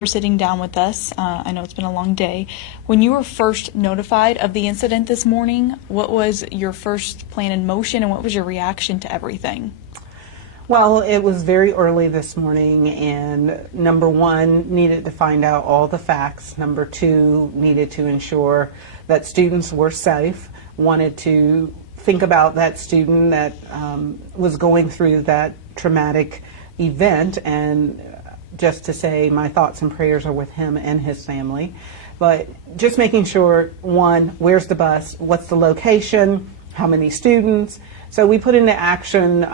For sitting down with us. I know it's been a long day. When you were first notified of the incident this morning, what was your first plan in motion and what was your reaction to everything? Well, it was very early this morning, and number one, needed to find out all the facts. Number two, needed to ensure that students were safe. Wanted to think about that student that was going through that traumatic event, and just to say my thoughts and prayers are with him and his family. But just making sure, one, where's the bus, what's the location, how many students. So we put into action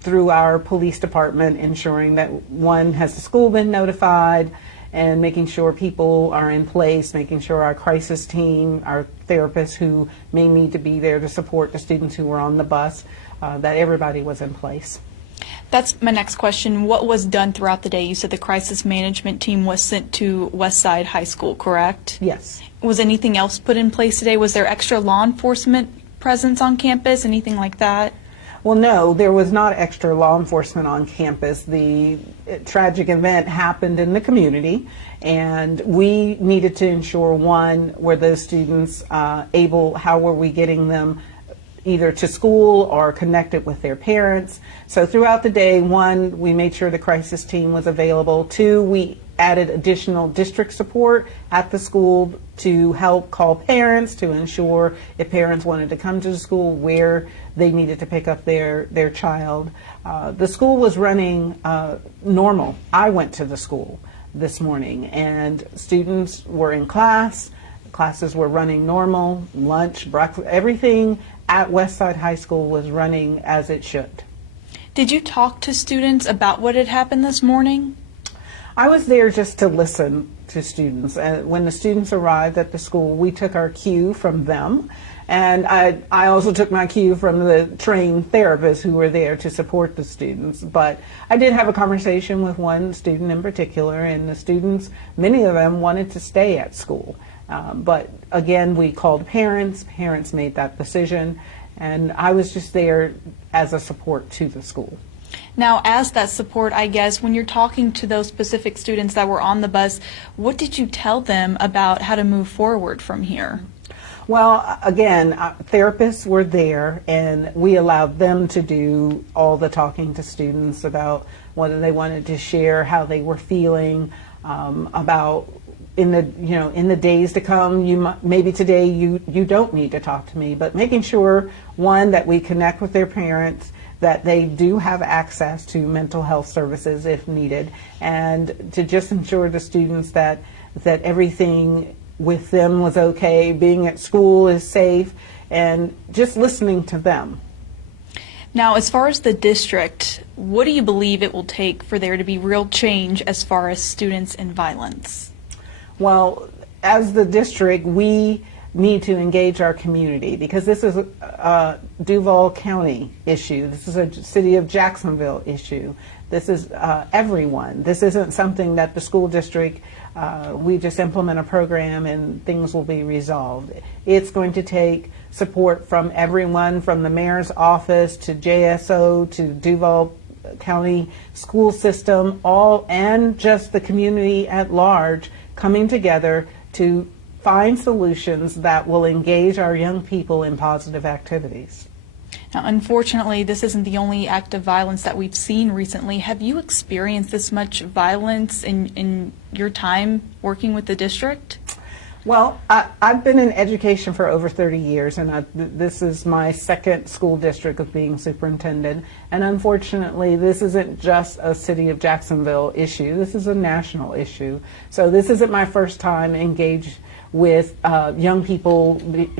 through our police department, ensuring that, one, has the school been notified, and making sure people are in place, making sure our crisis team, our therapists who may need to be there to support the students who were on the bus, that everybody was in place. That's my next question. What was done throughout the day? You said the crisis management team was sent to Westside High School, correct? Yes. Was anything else put in place today? Was there extra law enforcement presence on campus, anything like that? Well, no, there was not extra law enforcement on campus. The tragic event happened in the community, and we needed to ensure, one, were those students able, how were we getting them either to school or connected with their parents. So throughout the day, one, we made sure the crisis team was available. Two, we added additional district support at the school to help call parents to ensure if parents wanted to come to the school where they needed to pick up their child. The school was running normal. I went to the school this morning and students were in class. Classes were running normal, lunch, breakfast, everything at Westside High School was running as it should. Did you talk to students about what had happened this morning? I was there just to listen to students. When the students arrived at the school, we took our cue from them. And I also took my cue from the trained therapists who were there to support the students. But I did have a conversation with one student in particular, and the students, many of them wanted to stay at school. But again, we called parents made that decision, and I was just there as a support to the school. Now, as that support, I guess, when you're talking to those specific students that were on the bus, what did you tell them about how to move forward from here? Well, again, therapists were there, and we allowed them to do all the talking to students about whether they wanted to share how they were feeling, about in the days to come. Maybe today you don't need to talk to me, but making sure, one, that we connect with their parents, that they do have access to mental health services if needed, and to just ensure the students that everything with them was okay, being at school is safe, and just listening to them. Now, as far as the district, what do you believe it will take for there to be real change as far as students and violence? Well, as the district, we need to engage our community, because this is a Duval County issue. This is a city of Jacksonville issue. This is everyone. This isn't something that the school district, we just implement a program and things will be resolved. It's going to take support from everyone, from the mayor's office to JSO to Duval County school system, all, and just the community at large, coming together to find solutions that will engage our young people in positive activities. Now, unfortunately, this isn't the only act of violence that we've seen recently. Have you experienced this much violence in your time working with the district? Well, I've been in education for over 30 years, and this is my second school district of being superintendent. And unfortunately, this isn't just a city of Jacksonville issue. This is a national issue. So this isn't my first time engaged with young people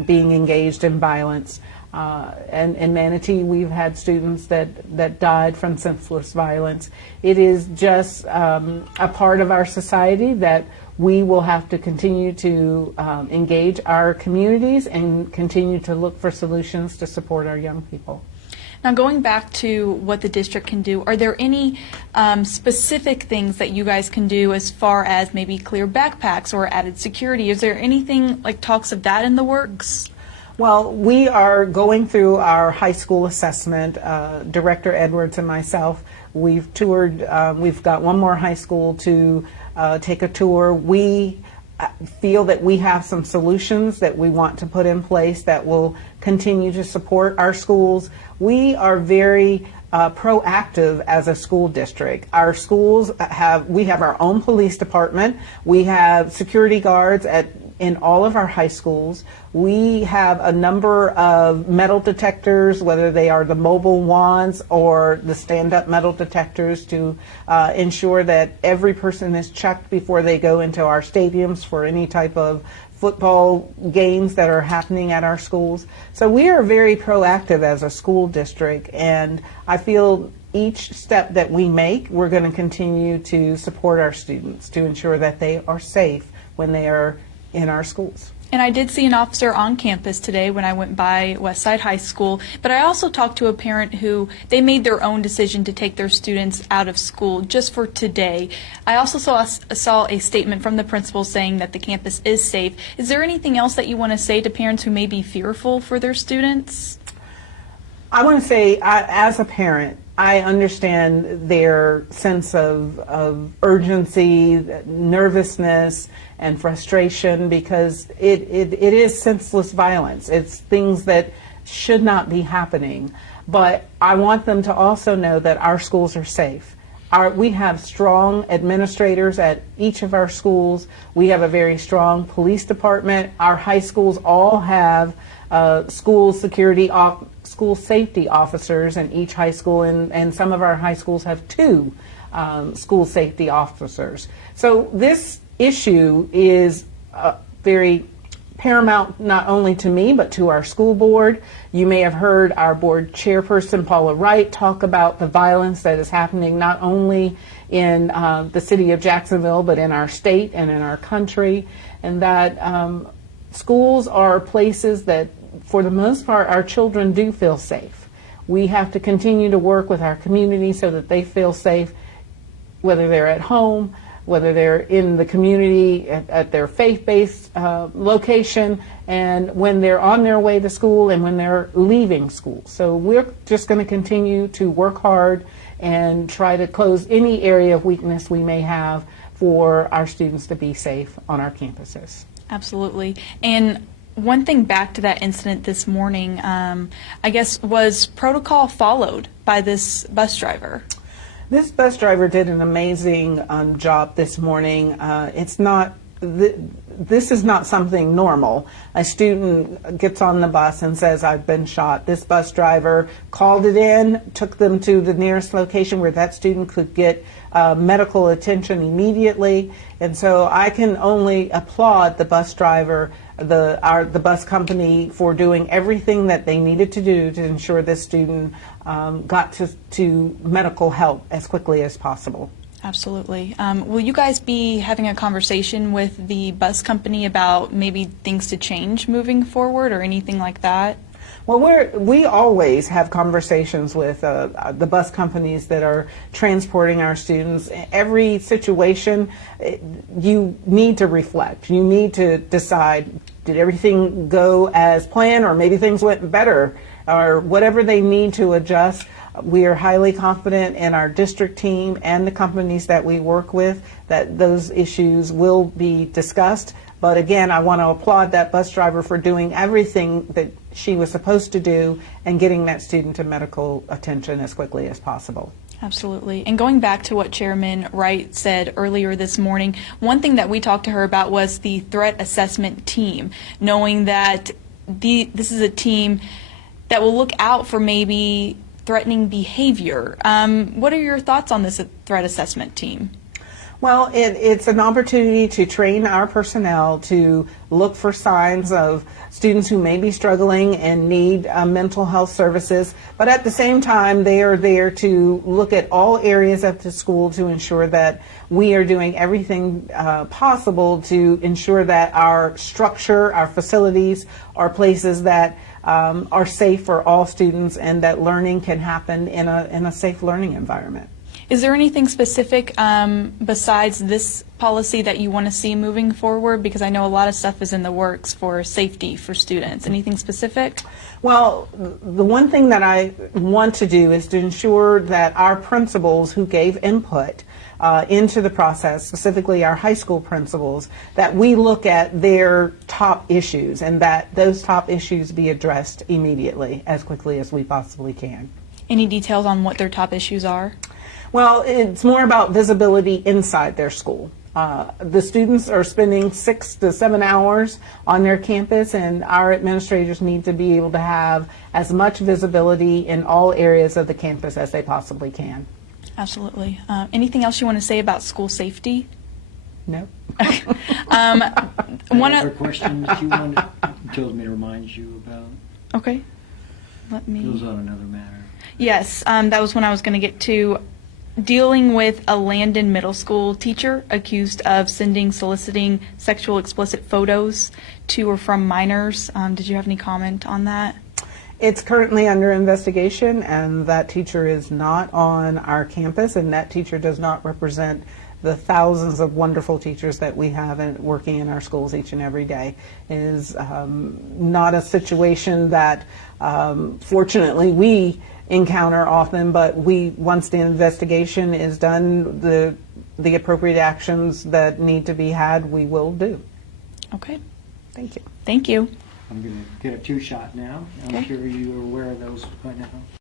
being engaged in violence. And in Manatee, we've had students that died from senseless violence. It is just a part of our society that we will have to continue to engage our communities and continue to look for solutions to support our young people. Now, going back to what the district can do, are there any specific things that you guys can do as far as maybe clear backpacks or added security? Is there anything like talks of that in the works? Well, we are going through our high school assessment. Director Edwards and myself, we've toured, we've got one more high school to take a tour. We feel that we have some solutions that we want to put in place that will continue to support our schools. We are very proactive as a school district. Our schools we have our own police department. We have security guards in all of our high schools. We have a number of metal detectors, whether they are the mobile wands or the stand-up metal detectors, to ensure that every person is checked before they go into our stadiums for any type of football games that are happening at our schools. So we are very proactive as a school district, and I feel each step that we make, we're going to continue to support our students to ensure that they are safe when they are in our schools. And I did see an officer on campus today when I went by Westside High School, but I also talked to a parent who they made their own decision to take their students out of school just for today. I also saw a statement from the principal saying that the campus is safe. Is there anything else that you want to say to parents who may be fearful for their students? I want to say, as a parent, I understand their sense of urgency, nervousness, and frustration, because it is senseless violence. It's things that should not be happening. But I want them to also know that our schools are safe. We have strong administrators at each of our schools. We have a very strong police department. Our high schools all have school safety officers in each high school, and some of our high schools have 2 school safety officers. So this issue is very paramount, not only to me, but to our school board. You may have heard our board chairperson, Paula Wright, talk about the violence that is happening not only in the city of Jacksonville, but in our state and in our country, and that schools are places that, for the most part, our children do feel safe. We have to continue to work with our community so that they feel safe, whether they're at home, whether they're in the community at their faith-based location, and when they're on their way to school and when they're leaving school. So we're just going to continue to work hard and try to close any area of weakness we may have for our students to be safe on our campuses. Absolutely. And one thing back to that incident this morning, I guess, was protocol followed by this bus driver? This bus driver did an amazing job this morning. This is not something normal. A student gets on the bus and says, "I've been shot." This bus driver called it in, took them to the nearest location where that student could get medical attention immediately. And so I can only applaud the bus driver, the bus company, for doing everything that they needed to do to ensure this student got to medical help as quickly as possible. Absolutely. Will you guys be having a conversation with the bus company about maybe things to change moving forward or anything like that? Well, we always have conversations with the bus companies that are transporting our students. Every situation, you need to reflect. You need to decide, did everything go as planned, or maybe things went better, or whatever they need to adjust. We are highly confident in our district team and the companies that we work with that those issues will be discussed. But again, I want to applaud that bus driver for doing everything that she was supposed to do and getting that student to medical attention as quickly as possible. Absolutely. And going back to what Chairman Wright said earlier this morning, one thing that we talked to her about was the threat assessment team, knowing that this is a team that will look out for maybe threatening behavior. What are your thoughts on this threat assessment team? Well, it's an opportunity to train our personnel to look for signs of students who may be struggling and need mental health services, but at the same time they are there to look at all areas of the school to ensure that we are doing everything possible to ensure that our structure, our facilities are places that are safe for all students and that learning can happen in a safe learning environment. Is there anything specific besides this policy that you want to see moving forward? Because I know a lot of stuff is in the works for safety for students. Anything specific? Well, the one thing that I want to do is to ensure that our principals who gave input into the process, specifically our high school principals, that we look at their top issues and that those top issues be addressed immediately, as quickly as we possibly can. Any details on what their top issues are? Well, it's more about visibility inside their school. The students are spending 6 to 7 hours on their campus, and our administrators need to be able to have as much visibility in all areas of the campus as they possibly can. Absolutely. Anything else you want to say about school safety? No. Another question that you told me to remind you about. Okay. Let It me. was on another matter. Yes, that was when I was going to get to dealing with a Landon Middle School teacher accused of soliciting sexual explicit photos to or from minors. Did you have any comment on that? It's currently under investigation, and that teacher is not on our campus, and that teacher does not represent the thousands of wonderful teachers that we have working in our schools each and every day. It is not a situation that, fortunately, we encounter often, but once the investigation is done, the appropriate actions that need to be had, we will do. Okay. Thank you. Thank you. I'm going to get a two-shot now. I'm Okay. sure you're aware of those by now.